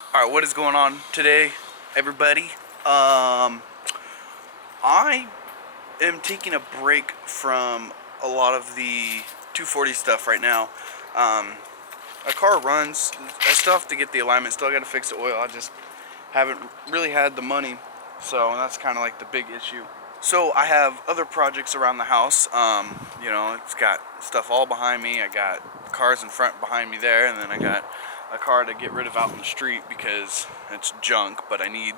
Alright, what is going on today, everybody? I am taking a break from a lot of the 240 stuff right now. My car runs. I still have to get the alignment, still got to fix the oil. I just haven't really had the money, so that's kind of like the big issue. So I have other projects around the house. It's got stuff all behind me. I got cars in front behind me there, and then I got a car to get rid of out in the street because it's junk, but I need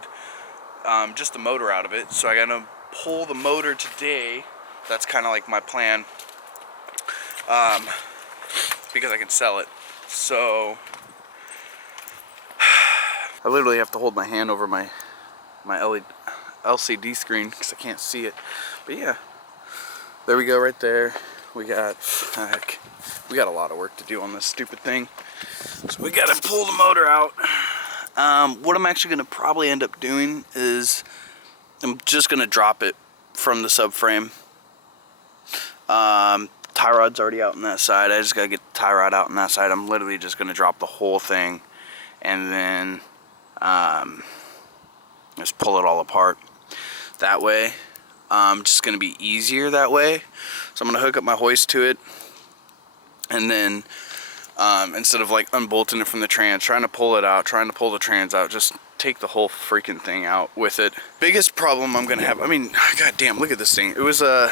just the motor out of it. So I gotta pull the motor today. That's kind of like my plan, because I can sell it. So I literally have to hold my hand over my LCD screen because I can't see it. But yeah, there we go right there. We got a lot of work to do on this stupid thing. So we gotta pull the motor out. What I'm actually gonna probably end up doing is I'm just gonna drop it from the subframe. Tie rod's already out on that side. I just gotta get the tie rod out on that side. I'm literally just gonna drop the whole thing and then just pull it all apart. That way, just gonna be easier that way. So I'm gonna hook up my hoist to it, and then instead of like unbolting it from the trans, trying to pull it out, trying to pull the trans out, just take the whole freaking thing out with it. Biggest problem I'm gonna have, I mean, goddamn, look at this thing. It was a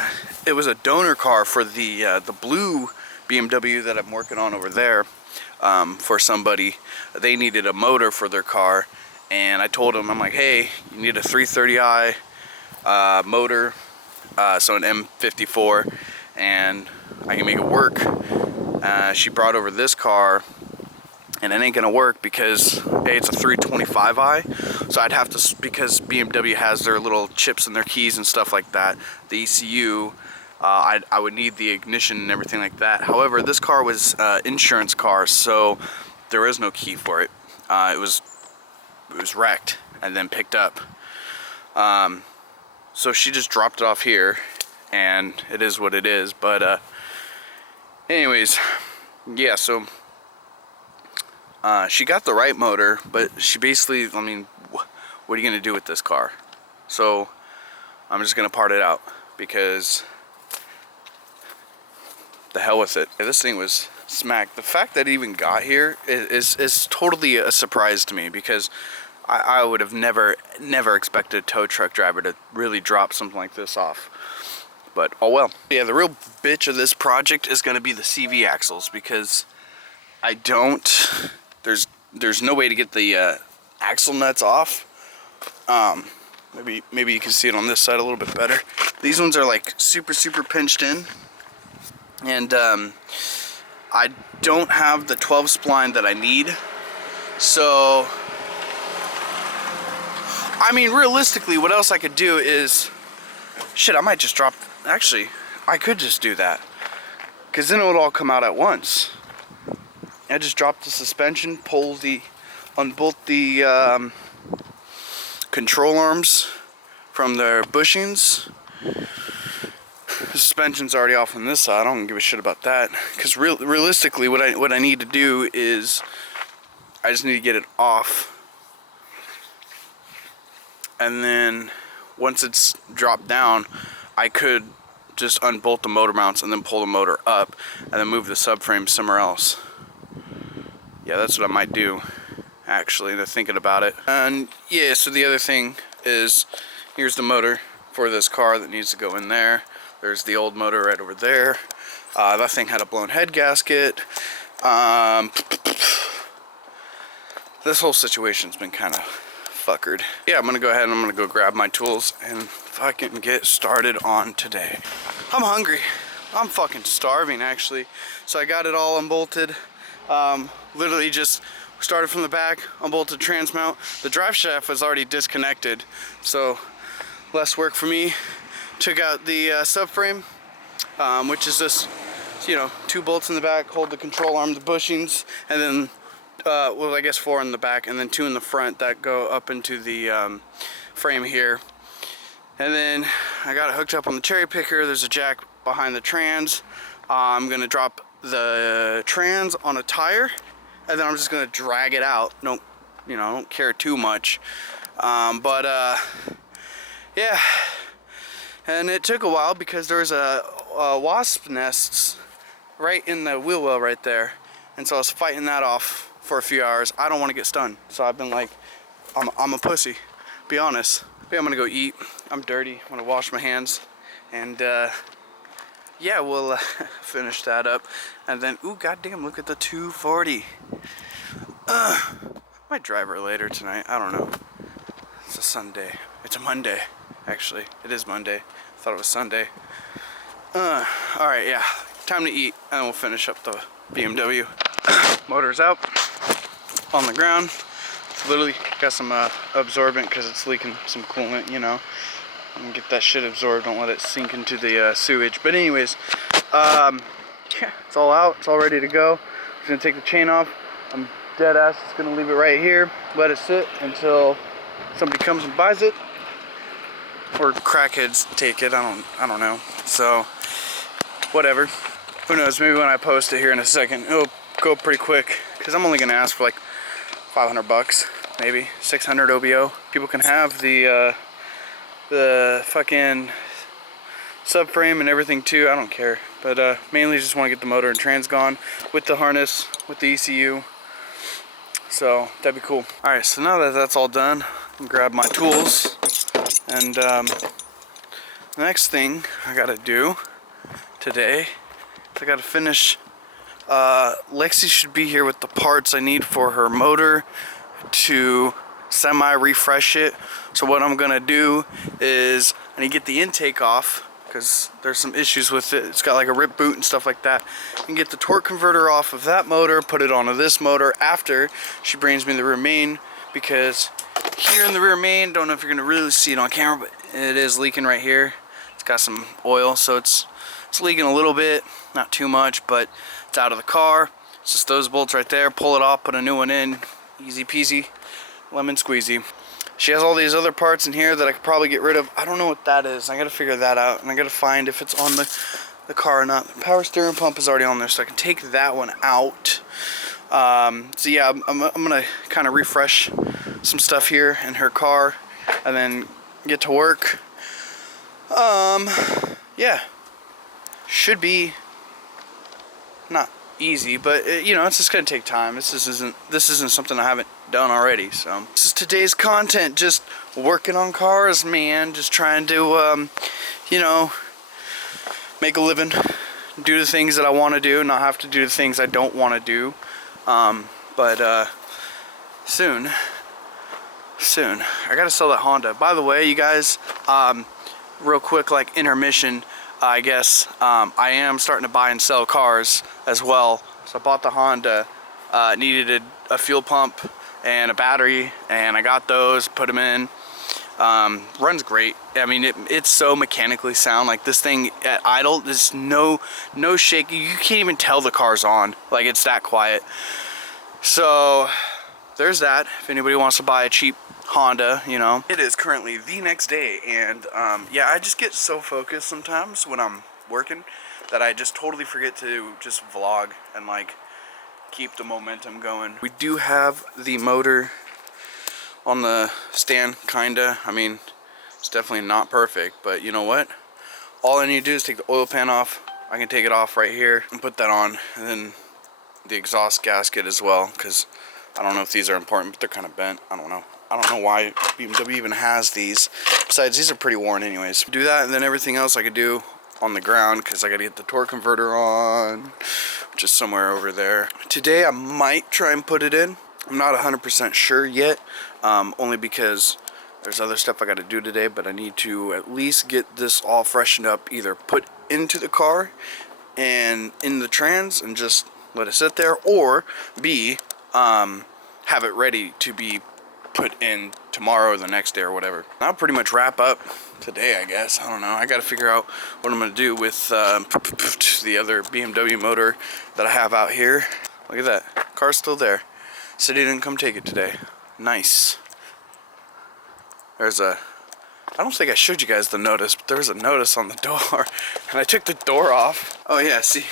donor car for the blue BMW that I'm working on over there, for somebody. They needed a motor for their car, and I told them, I'm like, hey, you need a 330i motor, so an M54, and I can make it work. She brought over this car, and it ain't gonna work because it's a 325i, so I'd have to, because BMW has their little chips and their keys and stuff like that, the ECU, I would need the ignition and everything like that. However, this car was insurance car, so there is no key for it. It was wrecked and then picked up. So she just dropped it off here, and it is what it is. But anyways, yeah, so she got the right motor, but she basically, I mean, what are you gonna do with this car? So I'm just gonna part it out because the hell with it. This thing was smacked. The fact that it even got here is totally a surprise to me, because I would have never expected a tow truck driver to really drop something like this off. But oh well. Yeah, the real bitch of this project is going to be the CV axles, because I don't, there's no way to get the axle nuts off. Maybe you can see it on this side a little bit better. These ones are like super pinched in, and I don't have the 12 spline that I need. So I mean, realistically, what else I could do is, shit, I might just drop, actually, I could just do that, because then it would all come out at once. I just drop the suspension, unbolt the control arms from their bushings. The suspension's already off on this side. I don't give a shit about that, because realistically, what I need to do is, I just need to get it off. And then once it's dropped down, I could just unbolt the motor mounts and then pull the motor up and then move the subframe somewhere else. Yeah, that's what I might do, actually. They're thinking about it. And yeah, so the other thing is, here's the motor for this car that needs to go in there. There's the old motor right over there. That thing had a blown head gasket. This whole situation's been kind of fuckered. Yeah, I'm gonna go ahead and I'm gonna go grab my tools and fucking get started on today. I'm hungry. I'm fucking starving, actually. So I got it all unbolted. Literally just started from the back, unbolted trans mount. The drive shaft was already disconnected, so less work for me. Took out the subframe, which is just, 2 bolts in the back, hold the control arm, the bushings, and then well, I guess 4 in the back, and then 2 in the front that go up into the frame here. And then I got it hooked up on the cherry picker. There's a jack behind the trans. I'm gonna drop the trans on a tire, and then I'm just gonna drag it out. No, you know, I don't care too much. Yeah. And it took a while because there was a wasp nests right in the wheel well right there. And so I was fighting that off for a few hours. I don't want to get stung. So I've been like, I'm a pussy, be honest. But yeah, I'm gonna go eat. I'm dirty, I'm gonna wash my hands. And yeah, we'll finish that up. And then, ooh, goddamn, look at the 240. Might drive her later tonight, I don't know. It's a Sunday. It's a Monday, actually. It is Monday. I thought it was Sunday. Alright, yeah. Time to eat, and we'll finish up the BMW. Motor's out. On the ground. Literally got some absorbent because it's leaking some coolant, you know. I'm gonna get that shit absorbed. Don't let it sink into the sewage. But anyways, yeah, it's all out. It's all ready to go. I'm just gonna take the chain off. I'm dead ass just gonna leave it right here. Let it sit until somebody comes and buys it, or crackheads take it. I don't know. So whatever. Who knows? Maybe when I post it here in a second, it'll go pretty quick. Cause I'm only gonna ask for like 500 bucks, maybe 600 OBO. People can have the fucking subframe and everything too. I don't care, but mainly just want to get the motor and trans gone with the harness, with the ECU. So that'd be cool. All right, so now that that's all done, I'm gonna grab my tools, and the next thing I gotta do today is I gotta finish. Lexi should be here with the parts I need for her motor to semi-refresh it. So what I'm gonna do is I need to get the intake off because there's some issues with it. It's got like a rip boot and stuff like that. And get the torque converter off of that motor, put it onto this motor after she brings me the rear main, because here in the rear main, don't know if you're gonna really see it on camera, but it is leaking right here. It's got some oil, so it's leaking a little bit, not too much, but it's out of the car. It's just those bolts right there. Pull it off, put a new one in, easy peasy, lemon squeezy. She has all these other parts in here that I could probably get rid of. I don't know what that is. I gotta figure that out, and I gotta find if it's on the car or not. The power steering pump is already on there, so I can take that one out. So yeah, I'm gonna kind of refresh some stuff here in her car, and then get to work. Yeah, should be not easy, but you know, it's just gonna take time. This isn't something I haven't done already. So this is today's content, just working on cars, man. Just trying to you know, make a living, do the things that I want to do, not have to do the things I don't want to do. But soon I gotta sell that Honda. By the way, you guys, real quick, like intermission, I guess, I am starting to buy and sell cars as well. So I bought the Honda, needed a fuel pump and a battery, and I got those, put them in. Runs great. I mean, it's so mechanically sound. Like, this thing at idle, there's no shake. You can't even tell the car's on. Like, it's that quiet. So there's that. If anybody wants to buy a cheap Honda, you know. It is currently the next day, and yeah, I just get so focused sometimes when I'm working that I just totally forget to just vlog and like keep the momentum going. We do have the motor on the stand, kinda. I mean, it's definitely not perfect, but you know what? All I need to do is take the oil pan off. I can take it off right here and put that on, and then the exhaust gasket as well, because I don't know if these are important, but they're kind of bent. I don't know why BMW even has these. Besides, these are pretty worn anyways. Do that, and then everything else I could do on the ground, because I got to get the torque converter on, which is somewhere over there. Today I might try and put it in. I'm not 100% sure yet, only because there's other stuff I got to do today, but I need to at least get this all freshened up, either put into the car and in the trans and just let it sit there, or B, have it ready to be put in tomorrow or the next day or whatever. I'll pretty much wrap up today, I guess. I don't know. I got to figure out what I'm going to do with the other BMW motor that I have out here. Look at that. Car's still there. City didn't come take it today. Nice. There's a... I don't think I showed you guys the notice, but there was a notice on the door. And I took the door off. Oh yeah, see?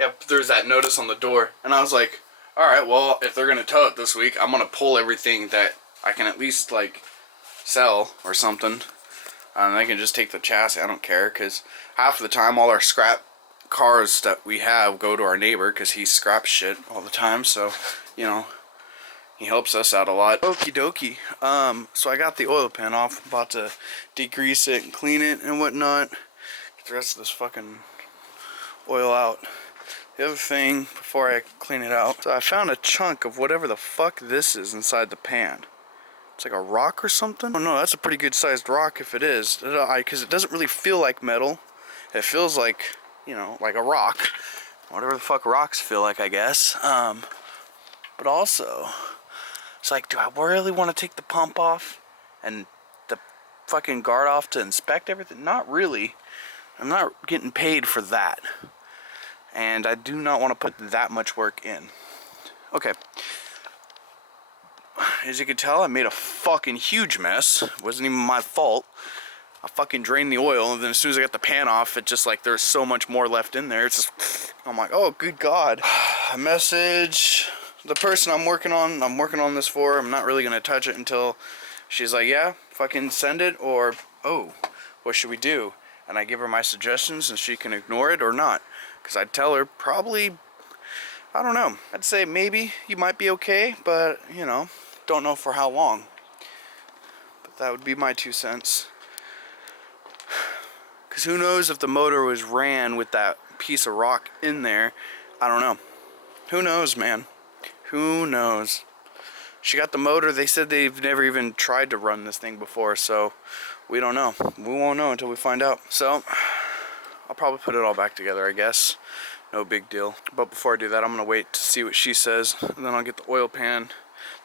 Yep, there's that notice on the door. And I was like, Alright, well, if they're gonna tow it this week, I'm gonna pull everything that I can at least, like, sell or something. And they can just take the chassis, I don't care, because half of the time all our scrap cars that we have go to our neighbor because he scraps shit all the time, so, you know, he helps us out a lot. Okie dokie. So I got the oil pan off, I'm about to degrease it and clean it and whatnot. Get the rest of this fucking oil out. The other thing, before I clean it out, so I found a chunk of whatever the fuck this is inside the pan. It's like a rock or something? Oh no, that's a pretty good sized rock if it is. Because it doesn't really feel like metal. It feels like, you know, like a rock. Whatever the fuck rocks feel like, I guess. But also, it's like, do I really want to take the pump off and the fucking guard off to inspect everything? Not really. I'm not getting paid for that. And I do not want to put that much work in. Okay. As you can tell, I made a fucking huge mess. It wasn't even my fault. I fucking drained the oil, and then as soon as I got the pan off, it just like there's so much more left in there. It's just, I'm like, oh, good God. A message. The person I'm working on this for, I'm not really gonna touch it until she's like, yeah, fucking send it, or, oh, what should we do? And I give her my suggestions, and she can ignore it or not. Because I'd tell her probably, I don't know. I'd say maybe you might be okay, but, you know, don't know for how long. But that would be my 2 cents. Because who knows if the motor was ran with that piece of rock in there. I don't know. Who knows, man? Who knows? She got the motor. They said they've never even tried to run this thing before, so we don't know. We won't know until we find out. So I'll probably put it all back together, I guess. No big deal. But before I do that, I'm gonna wait to see what she says, and then I'll get the oil pan.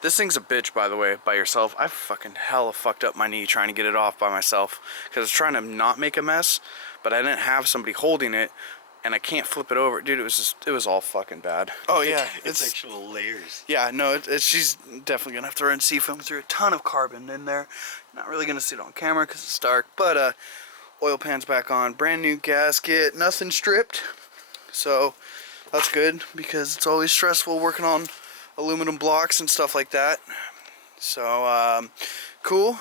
This thing's a bitch, by the way, by yourself. I fucking hella fucked up my knee trying to get it off by myself, because I was trying to not make a mess, but I didn't have somebody holding it, and I can't flip it over. Dude, it was all fucking bad. Oh yeah, it's actual layers. Yeah, no, she's definitely gonna have to run seafoam through a ton of carbon in there. Not really gonna see it on camera because it's dark, but oil pan's back on, brand new gasket, nothing stripped, so that's good because it's always stressful working on aluminum blocks and stuff like that. So cool,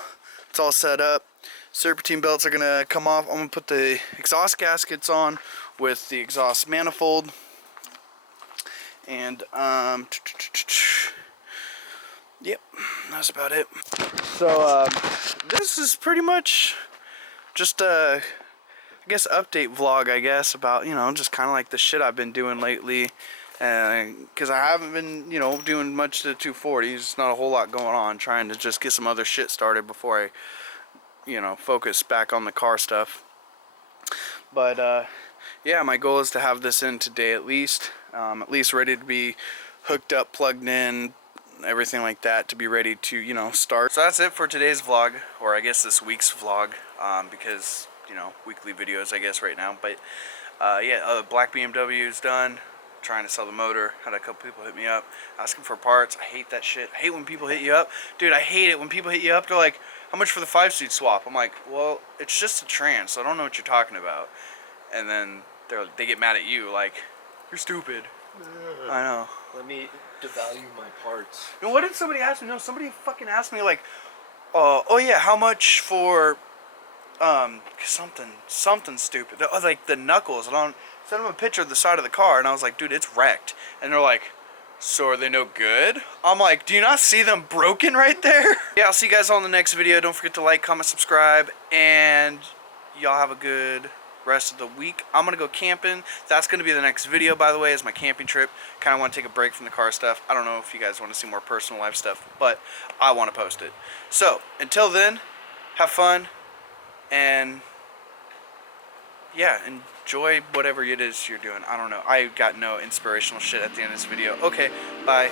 it's all set up. Serpentine belts are gonna come off. I'm gonna put the exhaust gaskets on with the exhaust manifold, and yep, that's about it. So this is pretty much just a, I guess, update vlog, I guess, about, you know, just kind of like the shit I've been doing lately, because I haven't been, you know, doing much to the 240s. There's not a whole lot going on, trying to just get some other shit started before I, you know, focus back on the car stuff. But yeah, my goal is to have this in today at least ready to be hooked up, plugged in, everything like that, to be ready to, you know, start. So that's it for today's vlog, or I guess this week's vlog, because, you know, weekly videos, I guess, right now. But yeah, black BMW is done. Trying to sell the motor. Had a couple people hit me up asking for parts. I hate that shit. I hate when people hit you up. Dude, I hate it when people hit you up. They're like, how much for the 5-seat swap? I'm like, well, it's just a trans, so I don't know what you're talking about. And then they get mad at you, like, you're stupid. I know. Let me devalue my parts. And what did somebody ask me? No, somebody fucking asked me, like, oh yeah, how much for something stupid. Like the knuckles. And I sent them a picture of the side of the car, and I was like, dude, it's wrecked. And they're like, so are they no good? I'm like, do you not see them broken right there? Yeah, I'll see you guys all in the next video. Don't forget to like, comment, subscribe, and y'all have a good rest of the week. I'm gonna go camping. That's gonna be the next video, by the way, is my camping trip. Kind of want to take a break from the car stuff. I don't know if you guys want to see more personal life stuff, but I want to post it. So until then, have fun, and yeah, enjoy whatever it is you're doing. I don't know. I got no inspirational shit at the end of this video. Okay, bye.